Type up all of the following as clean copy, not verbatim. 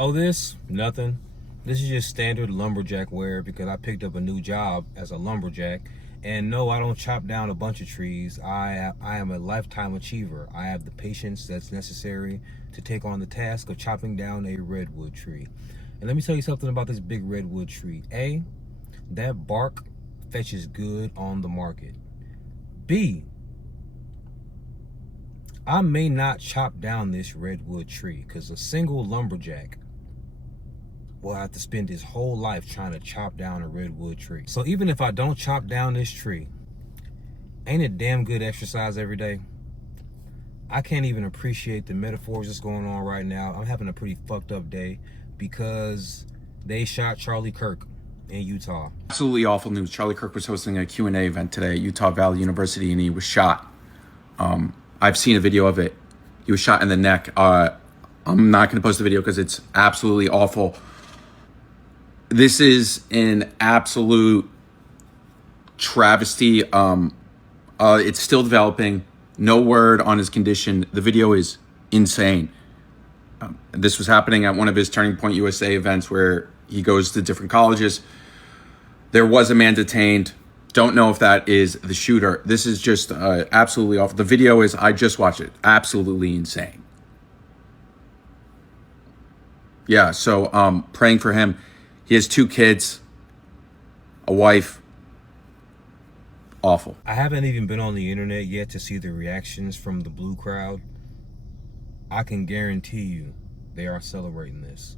Oh, this? Nothing. This is just standard lumberjack wear because I picked up a new job as a lumberjack. And no, I don't chop down a bunch of trees. I am a lifetime achiever. I have the patience that's necessary to take on the task of chopping down a redwood tree. And let me tell you something about this big redwood tree. A, that bark fetches good on the market. B, I may not chop down this redwood tree because a single lumberjack will have to spend his whole life trying to chop down a redwood tree. So even if I don't chop down this tree, ain't it damn good exercise every day? I can't even appreciate the metaphors that's going on right now. I'm having a pretty fucked up day because they shot Charlie Kirk in Utah. Absolutely awful news. Charlie Kirk was hosting a Q&A event today at Utah Valley University, and he was shot. I've seen a video of it. He was shot in the neck. I'm not going to post the video because it's absolutely awful. This is an absolute travesty. It's still developing. No word on his condition. The video is insane. This was happening at one of his Turning Point USA events where he goes to different colleges. There was a man detained. Don't know if that is the shooter. This is just absolutely awful. The video is, I just watched it, absolutely insane. Yeah, so praying for him. He has 2 kids, a wife. Awful. I haven't even been on the internet yet to see the reactions from the blue crowd. I can guarantee you they are celebrating this.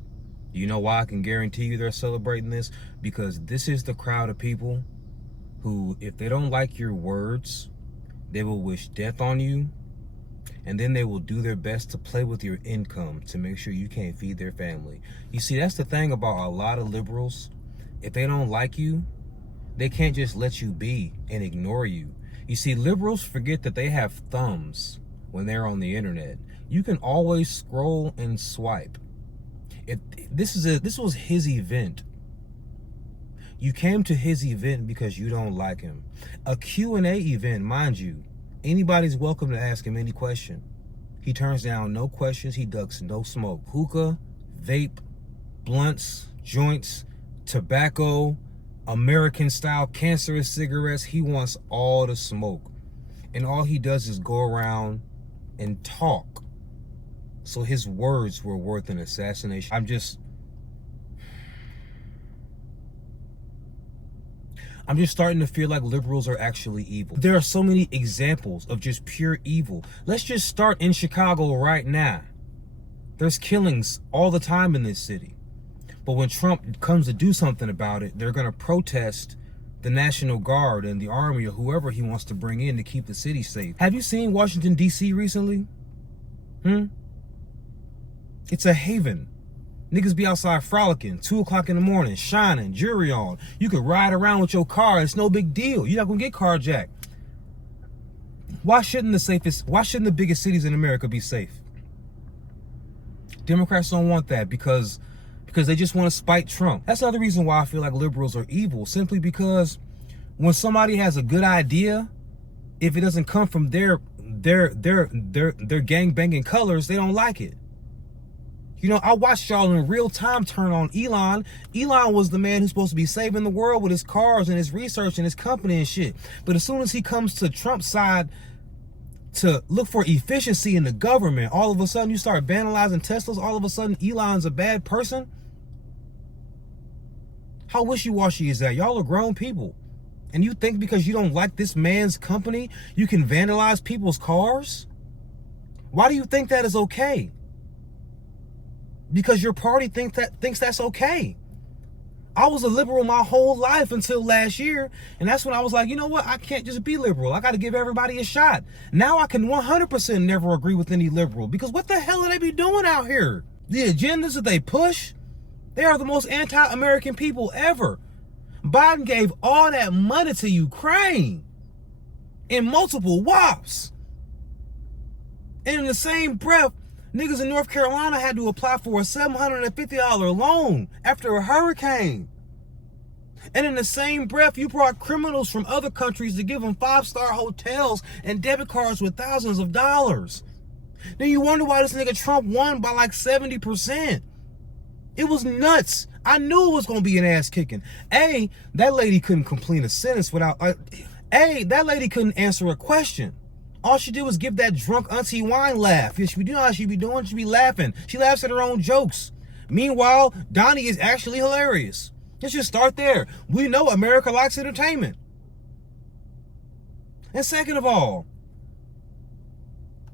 You know why I can guarantee you they're celebrating this? Because this is the crowd of people who, if they don't like your words, they will wish death on you, and then they will do their best to play with your income to make sure you can't feed their family. You see, that's the thing about a lot of liberals. If they don't like you, they can't just let you be and ignore you. You see, liberals forget that they have thumbs when they're on the internet. You can always scroll and swipe. If this was his event. You came to his event because you don't like him. A Q&A event, mind you. Anybody's welcome to ask him any question. He turns down no questions. He ducks no smoke. Hookah, vape, blunts, joints, tobacco, American-style cancerous cigarettes. He wants all the smoke. And all he does is go around and talk. So his words were worth an assassination. I'm just starting to feel like liberals are actually evil. There are so many examples of just pure evil. Let's just start in Chicago right now. There's killings all the time in this city. But when Trump comes to do something about it, they're going to protest the National Guard and the Army or whoever he wants to bring in to keep the city safe. Have you seen Washington, D.C. recently? It's a haven. Niggas be outside frolicking, 2 o'clock in the morning, shining, jewelry on. You could ride around with your car. It's no big deal. You're not gonna get carjacked. Why shouldn't the biggest cities in America be safe? Democrats don't want that because they just want to spite Trump. That's another reason why I feel like liberals are evil. Simply because when somebody has a good idea, if it doesn't come from their gang banging colors, they don't like it. You know, I watched y'all in real time turn on Elon. Elon was the man who's supposed to be saving the world with his cars and his research and his company and shit. But as soon as he comes to Trump's side to look for efficiency in the government, all of a sudden you start vandalizing Teslas. All of a sudden Elon's a bad person. How wishy-washy is that? Y'all are grown people. And you think because you don't like this man's company, you can vandalize people's cars? Why do you think that is okay? Because your party thinks that's okay. I was a liberal my whole life until last year, and that's when I was like, you know what? I can't just be liberal. I got to give everybody a shot. Now I can 100% never agree with any liberal, because what the hell are they be doing out here? The agendas that they push, they are the most anti-American people ever. Biden gave all that money to Ukraine in multiple WAPs. And in the same breath, niggas in North Carolina had to apply for a $750 loan after a hurricane. And in the same breath, you brought criminals from other countries to give them 5-star hotels and debit cards with thousands of dollars. Then you wonder why this nigga Trump won by like 70%. It was nuts. I knew it was going to be an ass kicking. That lady couldn't complete a sentence without... that lady couldn't answer a question. All she did was give that drunk auntie wine laugh. You know how she be doing? She be laughing. She laughs at her own jokes. Meanwhile, Donnie is actually hilarious. Let's just start there. We know America likes entertainment. And second of all,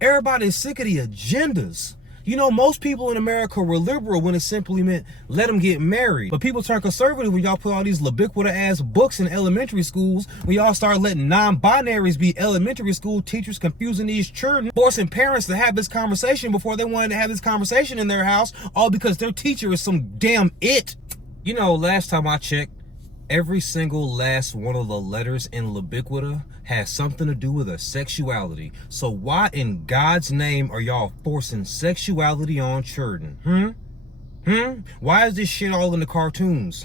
everybody's sick of the agendas. You know, most people in America were liberal when it simply meant let them get married. But people turn conservative when y'all put all these ubiquitous-ass books in elementary schools, when y'all start letting non-binaries be elementary school teachers, confusing these children, forcing parents to have this conversation before they wanted to have this conversation in their house, all because their teacher is some damn it. You know, last time I checked, every single last one of the letters in Libiquita has something to do with a sexuality. So why in God's name are y'all forcing sexuality on children? Why is this shit all in the cartoons?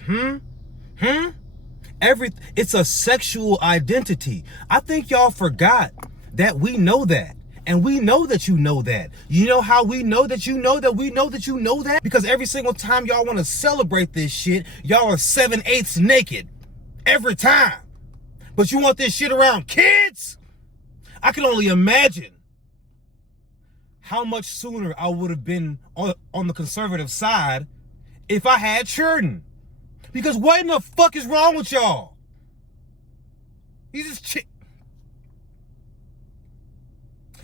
It's a sexual identity. I think y'all forgot that we know that. And we know that you know that. You know how we know that you know that we know that you know that? Because every single time y'all want to celebrate this shit, y'all are 7/8 naked. Every time. But you want this shit around kids? I can only imagine how much sooner I would have been on the conservative side if I had children. Because what in the fuck is wrong with y'all? You just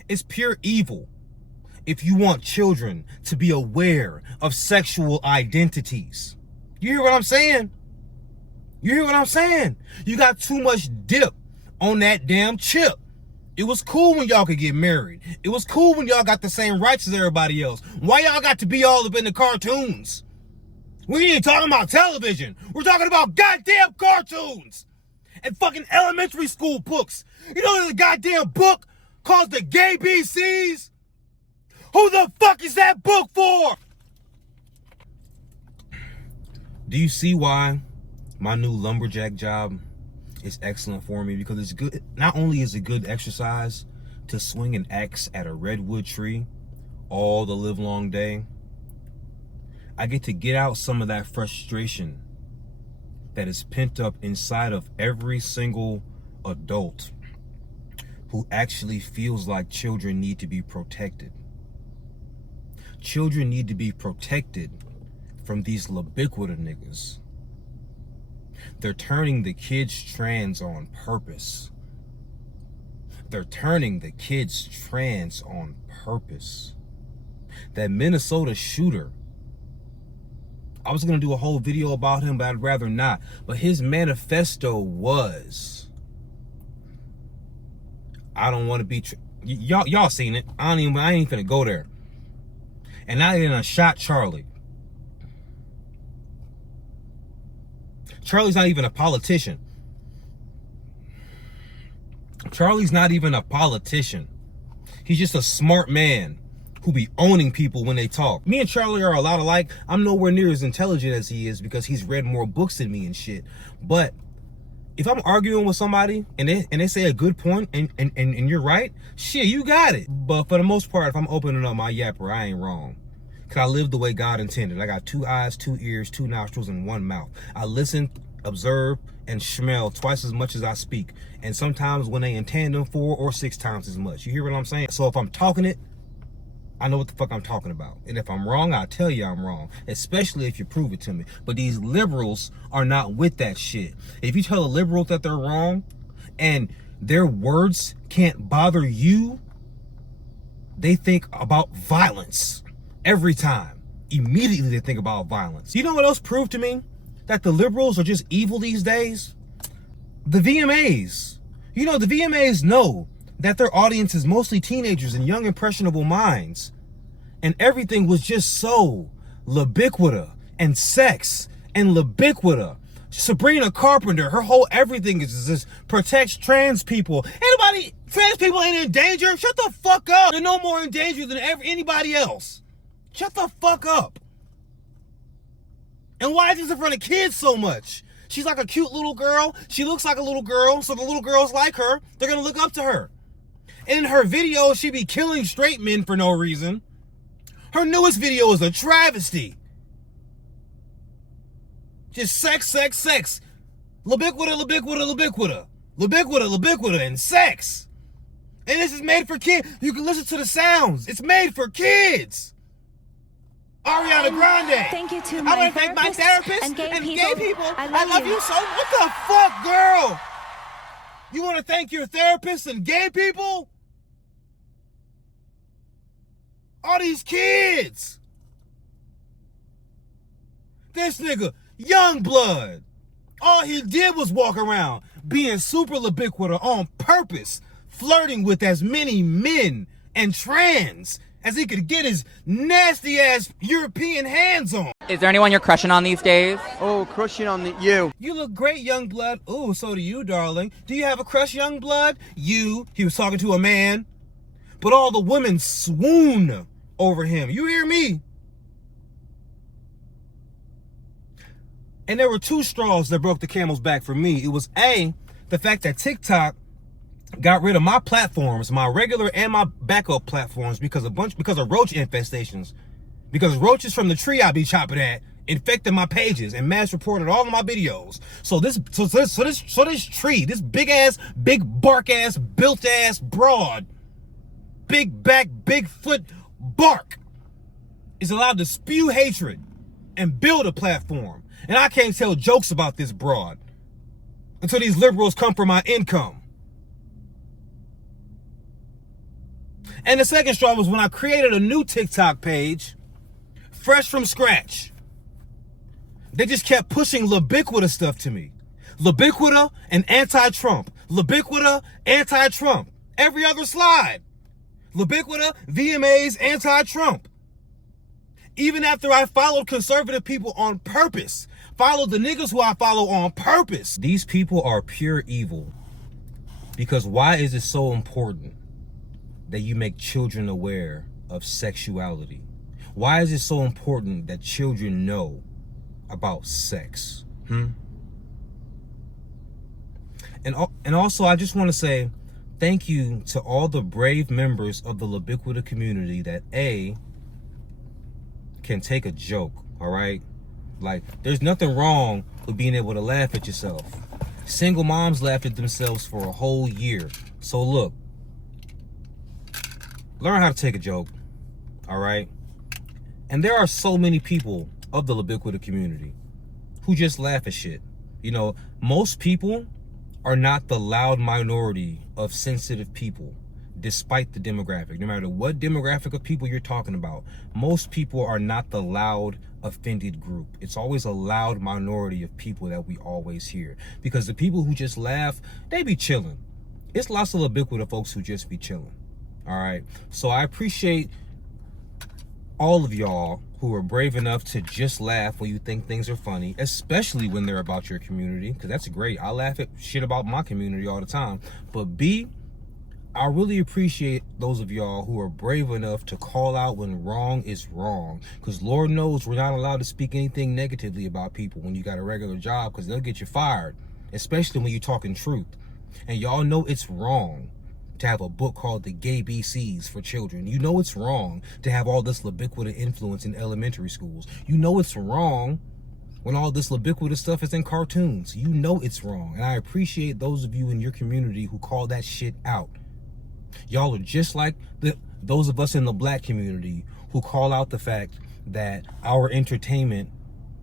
It's pure evil if you want children to be aware of sexual identities. You hear what I'm saying? You hear what I'm saying? You got too much dip on that damn chip. It was cool when y'all could get married. It was cool when y'all got the same rights as everybody else. Why y'all got to be all up in the cartoons? We ain't talking about television. We're talking about goddamn cartoons and fucking elementary school books. You know there's a goddamn book called the Gay BCs? Who the fuck is that book for? Do you see why my new lumberjack job is excellent for me? Because it's good. Not only is it good exercise to swing an axe at a redwood tree all the live long day, I get to get out some of that frustration that is pent up inside of every single adult who actually feels like children need to be protected. Children need to be protected from these Libiquita niggas. They're turning the kids trans on purpose. They're turning the kids trans on purpose. That Minnesota shooter, I was gonna do a whole video about him, but I'd rather not. But his manifesto was, I don't want to be, y'all seen it. I ain't even finna go there. And I even shot Charlie. Charlie's not even a politician. Charlie's not even a politician. He's just a smart man who be owning people when they talk. Me and Charlie are a lot alike. I'm nowhere near as intelligent as he is because he's read more books than me and shit. But if I'm arguing with somebody and they say a good point and you're right, shit, you got it. But for the most part, if I'm opening up my yapper, I ain't wrong. Because I live the way God intended. I got 2 eyes, 2 ears, 2 nostrils, and 1 mouth. I listen, observe, and smell twice as much as I speak. And sometimes when they in tandem, 4 or 6 times as much. You hear what I'm saying? So if I'm talking it, I know what the fuck I'm talking about. And if I'm wrong, I'll tell you I'm wrong. Especially if you prove it to me. But these liberals are not with that shit. If you tell a liberal that they're wrong and their words can't bother you, they think about violence. Every time. Immediately they think about violence. You know what else proved to me that the liberals are just evil these days? The VMAs. You know, the VMAs know that their audience is mostly teenagers and young impressionable minds. And everything was just so Libiquita and sex and Libiquita. Sabrina Carpenter, her whole everything is this protects trans people. Trans people ain't in danger. Shut the fuck up. They're no more in danger than anybody else. Shut the fuck up. And why is this in front of kids so much? She's like a cute little girl. She looks like a little girl, so the little girls like her. They're gonna look up to her. And in her video, she be killing straight men for no reason. Her newest video is a travesty. Just sex, sex, sex. Libiquita, libiquita, libiquita. Libiquita, libiquita, and sex. And this is made for kids. You can listen to the sounds. It's made for kids. Ariana Grande. Thank you to I my want to thank my therapist and gay people. I love you. So. What the fuck, girl? You want to thank your therapist and gay people? All these kids. This nigga, young blood. All he did was walk around being super libiquita on purpose, flirting with as many men and trans as he could get his nasty ass European hands on. Is there anyone you're crushing on these days? Oh, crushing on you. You look great, young blood. Ooh, so do you, darling. Do you have a crush, young blood? He was talking to a man, but all the women swoon over him. You hear me? And there were two straws that broke the camel's back for me. It was A, the fact that TikTok got rid of my platforms, my regular and my backup platforms, because of roach infestations. Because roaches from the tree I be chopping at infected my pages and mass reported all of my videos. So this tree, this big bark ass, built ass broad, big back, big foot bark, is allowed to spew hatred and build a platform. And I can't tell jokes about this broad until these liberals come for my income. And the second straw was when I created a new TikTok page, fresh from scratch. They just kept pushing libiquita stuff to me. Libiquita and anti-Trump. Libiquita, anti-Trump. Every other slide. Libiquita, VMAs, anti-Trump. Even after I followed conservative people on purpose, followed the niggas who I follow on purpose. These people are pure evil. Because why is it so important that you make children aware of sexuality? Why is it so important that children know about sex? And also, I just want to say thank you to all the brave members of the libiquita community that can take a joke, all right? Like, there's nothing wrong with being able to laugh at yourself. Single moms laughed at themselves for a whole year. So look, learn how to take a joke, all right? And there are so many people of the libiquita community who just laugh at shit. You know, most people are not the loud minority of sensitive people, despite the demographic. No matter what demographic of people you're talking about, most people are not the loud, offended group. It's always a loud minority of people that we always hear. Because the people who just laugh, they be chilling. It's lots of libiquita folks who just be chilling. All right. So I appreciate all of y'all who are brave enough to just laugh when you think things are funny, especially when they're about your community, because that's great. I laugh at shit about my community all the time. But B, I really appreciate those of y'all who are brave enough to call out when wrong is wrong. Because Lord knows we're not allowed to speak anything negatively about people when you got a regular job, because they'll get you fired, especially when you're talking truth. And y'all know it's wrong to have a book called The Gay BCs for children. You know it's wrong to have all this libiquita influence in elementary schools. You know it's wrong when all this libiquita stuff is in cartoons. You know it's wrong. And I appreciate those of you in your community who call that shit out. Y'all are just like those of us in the black community who call out the fact that our entertainment,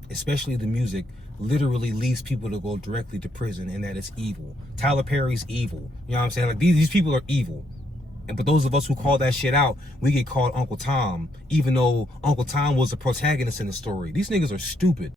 especially the music, literally leads people to go directly to prison, and that it's evil. Tyler Perry's evil. You know what I'm saying? Like, these people are evil. But those of us who call that shit out, we get called Uncle Tom, even though Uncle Tom was the protagonist in the story. These niggas are stupid.